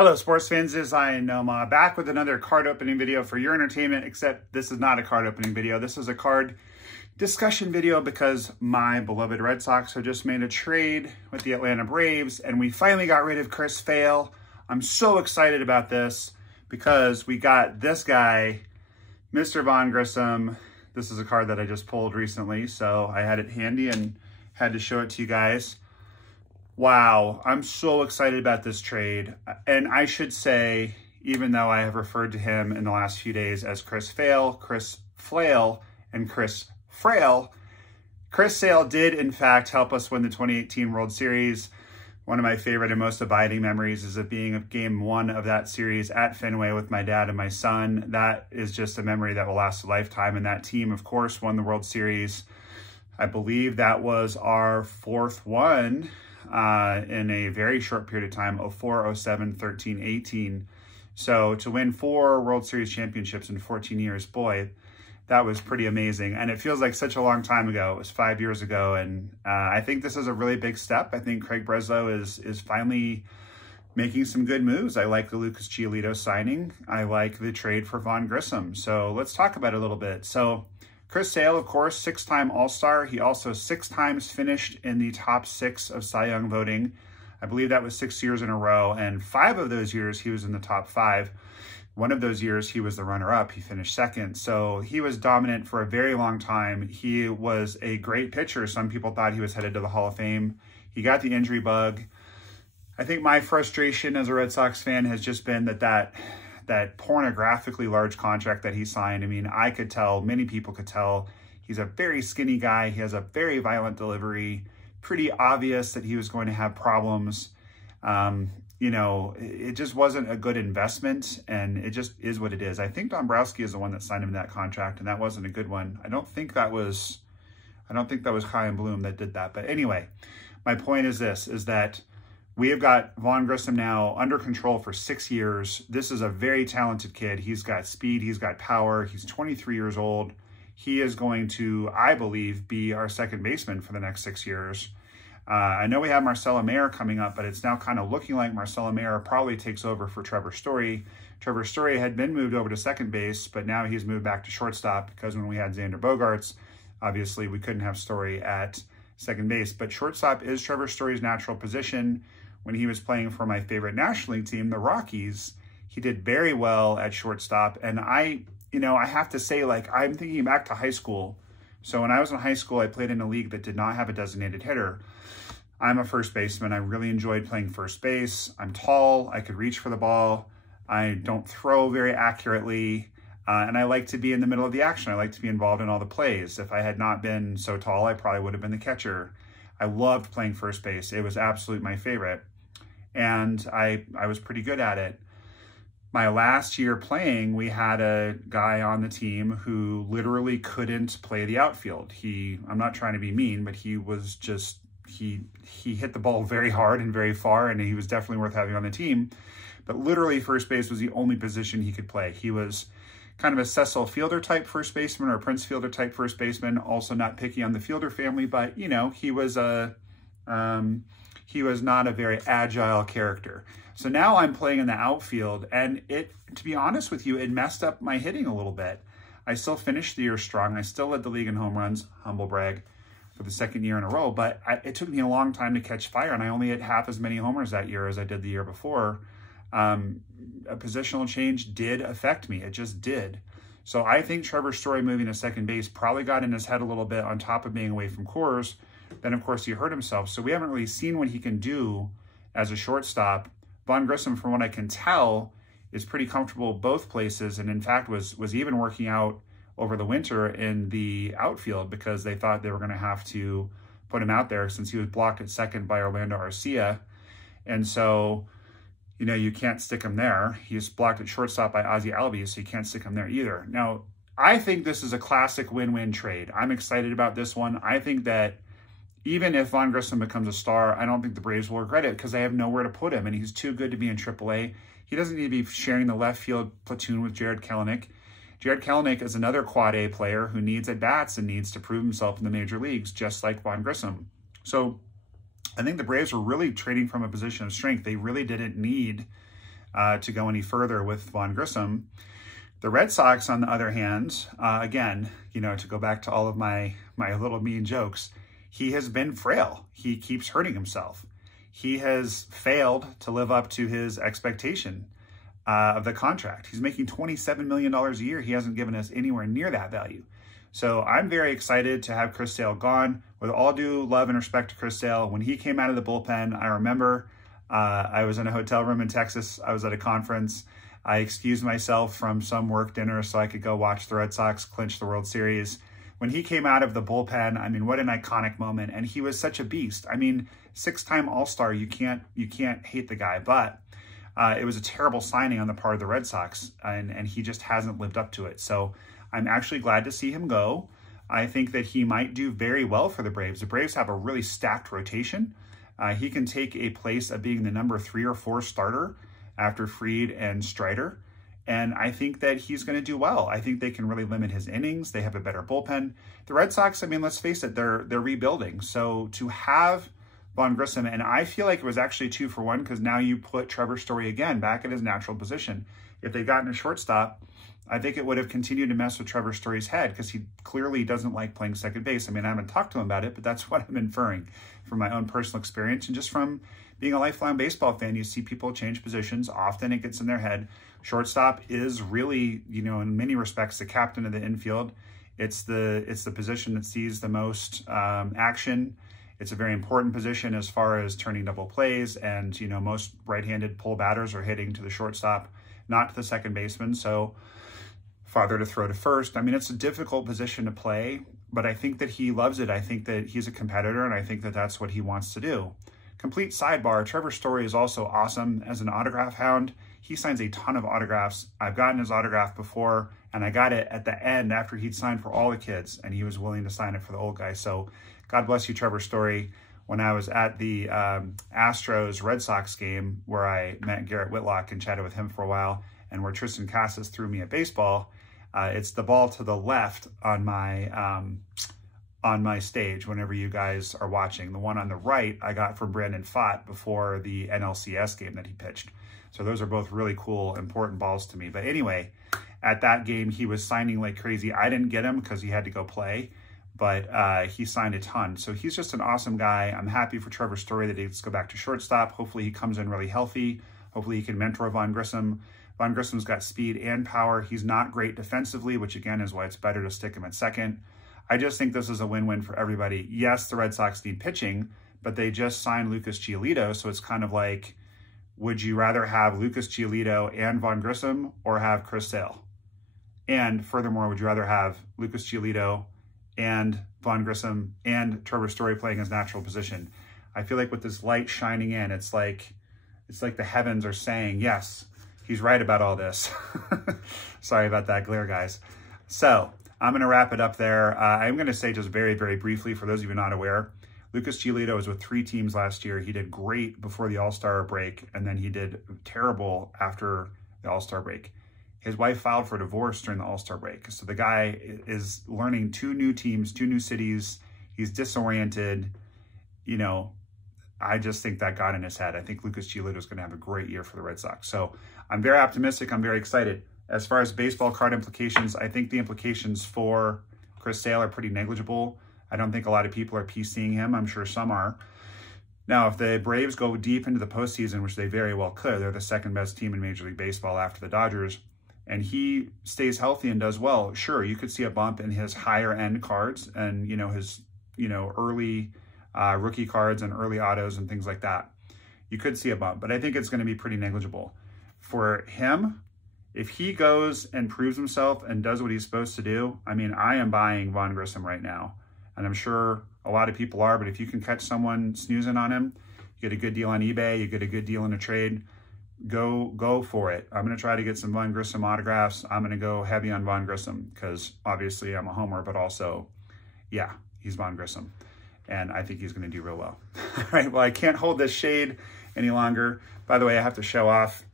Hello sports fans, this is Noma back with another card opening video for your entertainment, except this is not a card opening video. This is a card discussion video because my beloved Red Sox have just made a trade with the Atlanta Braves and we finally got rid of Chris Sale. I'm so excited about this because we got this guy, Mr. Vaughn Grissom. This is a card that I just pulled recently, so I had it handy and had to show it to you guys. Wow, I'm so excited about this trade. And I should say, even though I have referred to him in the last few days as Chris Flail, Chris Flail, and Chris Frail, Chris Sale did in fact help us win the 2018 World Series. One of my favorite and most abiding memories is of being at game one of that series at Fenway with my dad and my son. That is just a memory that will last a lifetime. And that team, of course, won the World Series. I believe that was our fourth one. In a very short period of time, 04, 07, 13, 18. So to win 4 World Series championships in 14 years, boy, that was pretty amazing. And it feels like such a long time ago. It was 5 years ago. And I think this is a really big step. I think Craig Breslow is finally making some good moves. I like the Lucas Giolito signing. I like the trade for Vaughn Grissom. So let's talk about it a little bit. So Chris Sale, of course, 6-time All-Star. He also 6 times finished in the top 6 of Cy Young voting. I believe that was 6 years in a row, and 5 of those years he was in the top 5. One of those years he was the runner-up. He finished second, so he was dominant for a very long time. He was a great pitcher. Some people thought he was headed to the Hall of Fame. He got the injury bug. I think my frustration as a Red Sox fan has just been that pornographically large contract that he signed. I mean, I could tell, many people could tell, he's a very skinny guy. He has a very violent delivery. Pretty obvious that he was going to have problems. You know, it just wasn't a good investment, and it just is what it is. I think Dombrowski is the one that signed him that contract, and that wasn't a good one. I don't think that was Chaim Bloom that did that. But anyway, my point is this, is that we have got Vaughn Grissom now under control for 6 years. This is a very talented kid. He's got speed. He's got power. He's 23 years old. He is going to, I believe, be our second baseman for the next 6 years. I know we have Marcelo Mayer coming up, but it's now kind of looking like Marcelo Mayer probably takes over for Trevor Story. Trevor Story had been moved over to second base, but now he's moved back to shortstop because when we had Xander Bogaerts, obviously we couldn't have Story at second base. But shortstop is Trevor Story's natural position. When he was playing for my favorite National League team, the Rockies, he did very well at shortstop. And I have to say, like, I'm thinking back to high school. So when I was in high school, I played in a league that did not have a designated hitter. I'm a first baseman. I really enjoyed playing first base. I'm tall. I could reach for the ball. I don't throw very accurately. And I like to be in the middle of the action. I like to be involved in all the plays. If I had not been so tall, I probably would have been the catcher. I loved playing first base. It was absolutely my favorite. And I was pretty good at it. My last year playing, we had a guy on the team who literally couldn't play the outfield. I'm not trying to be mean, but he was just, he hit the ball very hard and very far, and he was definitely worth having on the team. But literally first base was the only position he could play. He was kind of a Cecil Fielder type first baseman or a Prince Fielder type first baseman, also not picky on the Fielder family, but you know, he was not a very agile character. So now I'm playing in the outfield, and to be honest with you, it messed up my hitting a little bit. I still finished the year strong. I still led the league in home runs, humble brag, for the second year in a row, but it took me a long time to catch fire, and I only hit half as many homers that year as I did the year before. A positional change did affect me. It just did. So I think Trevor Story moving to second base probably got in his head a little bit on top of being away from Coors. Then, of course, he hurt himself. So we haven't really seen what he can do as a shortstop. Vaughn Grissom, from what I can tell, is pretty comfortable both places, and in fact was even working out over the winter in the outfield because they thought they were going to have to put him out there since he was blocked at second by Orlando Arcia. And so, you know, you can't stick him there. He's blocked at shortstop by Ozzie Albies, so you can't stick him there either. Now, I think this is a classic win-win trade. I'm excited about this one. I think that even if Vaughn Grissom becomes a star, I don't think the Braves will regret it because they have nowhere to put him, and he's too good to be in AAA. He doesn't need to be sharing the left field platoon with Jared Kelenic. Jared Kelenic is another quad A player who needs at-bats and needs to prove himself in the major leagues, just like Vaughn Grissom. So I think the Braves were really trading from a position of strength. They really didn't need to go any further with Vaughn Grissom. The Red Sox, on the other hand, again, you know, to go back to all of my little mean jokes, he has been frail. He keeps hurting himself. He has failed to live up to his expectation of the contract. He's making $27 million a year. He hasn't given us anywhere near that value. So I'm very excited to have Chris Sale gone. With all due love and respect to Chris Sale, when he came out of the bullpen, I remember I was in a hotel room in Texas. I was at a conference. I excused myself from some work dinner so I could go watch the Red Sox clinch the World Series. When he came out of the bullpen, I mean, what an iconic moment. And he was such a beast. I mean, 6-time All-Star, you can't hate the guy, but it was a terrible signing on the part of the Red Sox, and he just hasn't lived up to it. So I'm actually glad to see him go. I think that he might do very well for the Braves. The Braves have a really stacked rotation. He can take a place of being the number 3 or 4 starter after Fried and Strider. And I think that he's going to do well. I think they can really limit his innings. They have a better bullpen. The Red Sox, I mean, let's face it, they're rebuilding. So to have Vaughn Grissom, and I feel like it was actually 2 for 1 because now you put Trevor Story again back in his natural position. If they'd gotten a shortstop, I think it would have continued to mess with Trevor Story's head because he clearly doesn't like playing second base. I mean, I haven't talked to him about it, but that's what I'm inferring from my own personal experience and just from being a lifelong baseball fan. You see people change positions. Often it gets in their head. Shortstop is really, you know, in many respects, the captain of the infield. It's the position that sees the most action. It's a very important position as far as turning double plays. And, you know, most right-handed pull batters are hitting to the shortstop, not to the second baseman. So farther to throw to first. I mean, it's a difficult position to play, but I think that he loves it. I think that he's a competitor, and I think that that's what he wants to do. Complete sidebar, Trevor Story is also awesome as an autograph hound. He signs a ton of autographs. I've gotten his autograph before, and I got it at the end after he'd signed for all the kids, and he was willing to sign it for the old guys. So God bless you, Trevor Story. When I was at the Astros Red Sox game where I met Garrett Whitlock and chatted with him for a while, and where Tristan Casas threw me a baseball, it's the ball to the left on my stage whenever you guys are watching. The one on the right I got from Brandon Pfaadt before the NLCS game that he pitched. So those are both really cool, important balls to me. But anyway, at that game, he was signing like crazy. I didn't get him because he had to go play, but he signed a ton. So he's just an awesome guy. I'm happy for Trevor Story that he gets to go back to shortstop. Hopefully he comes in really healthy. Hopefully he can mentor Vaughn Grissom. Vaughn Grissom's got speed and power. He's not great defensively, which again is why it's better to stick him at second. I just think this is a win-win for everybody. Yes, the Red Sox need pitching, but they just signed Lucas Giolito, so it's kind of like, would you rather have Lucas Giolito and Vaughn Grissom or have Chris Sale? And furthermore, would you rather have Lucas Giolito and Vaughn Grissom and Trevor Story playing his natural position? I feel like with this light shining in, it's like the heavens are saying, yes, he's right about all this. Sorry about that glare, guys. So I'm going to wrap it up there. I'm going to say just very, very briefly, for those of you not aware, Lucas Giolito was with 3 teams last year. He did great before the All-Star break, and then he did terrible after the All-Star break. His wife filed for divorce during the All-Star break. So the guy is learning 2 new teams, 2 new cities. He's disoriented. You know, I just think that got in his head. I think Lucas Giolito is going to have a great year for the Red Sox. So I'm very optimistic. I'm very excited. As far as baseball card implications, I think the implications for Chris Sale are pretty negligible. I don't think a lot of people are PCing him. I'm sure some are. Now, if the Braves go deep into the postseason, which they very well could, they're the second best team in Major League Baseball after the Dodgers, and he stays healthy and does well, sure, you could see a bump in his higher end cards and, you know, his, you know, early rookie cards and early autos and things like that. You could see a bump, but I think it's going to be pretty negligible. For him, if he goes and proves himself and does what he's supposed to do, I mean, I am buying Vaughn Grissom right now. And I'm sure a lot of people are, but if you can catch someone snoozing on him, you get a good deal on eBay, you get a good deal in a trade, go for it. I'm going to try to get some Vaughn Grissom autographs. I'm going to go heavy on Vaughn Grissom because obviously I'm a homer, but also, yeah, he's Vaughn Grissom. And I think he's going to do real well. All right, well, I can't hold this shade any longer. By the way, I have to show off,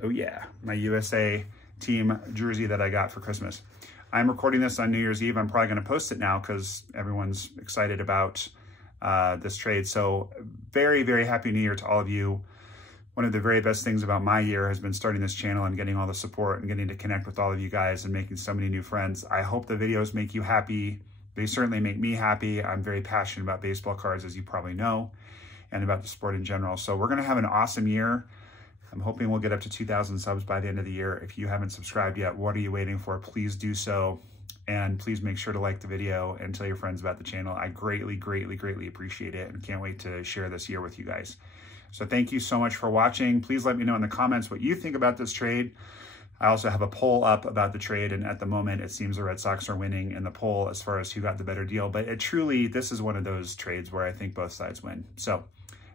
oh yeah, my USA team jersey that I got for Christmas. I'm recording this on New Year's Eve. I'm probably going to post it now because everyone's excited about this trade. So very, very happy New Year to all of you. one of the very best things about my year has been starting this channel and getting all the support and getting to connect with all of you guys and making so many new friends. I hope the videos make you happy. They certainly make me happy. I'm very passionate about baseball cards, as you probably know, and about the sport in general. So we're gonna have an awesome year. I'm hoping we'll get up to 2,000 subs by the end of the year. If you haven't subscribed yet, what are you waiting for? Please do so. And please make sure to like the video and tell your friends about the channel. I greatly, greatly, greatly appreciate it and can't wait to share this year with you guys. So thank you so much for watching. Please let me know in the comments what you think about this trade. I also have a poll up about the trade, and at the moment it seems the Red Sox are winning in the poll as far as who got the better deal, but this is one of those trades where I think both sides win. So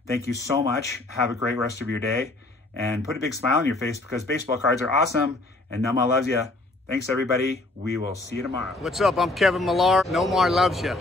thank you so much. Have a great rest of your day. And put a big smile on your face because baseball cards are awesome and Noma loves you. Thanks, everybody. We will see you tomorrow. What's up? I'm Kevin Millar. Nomar loves you.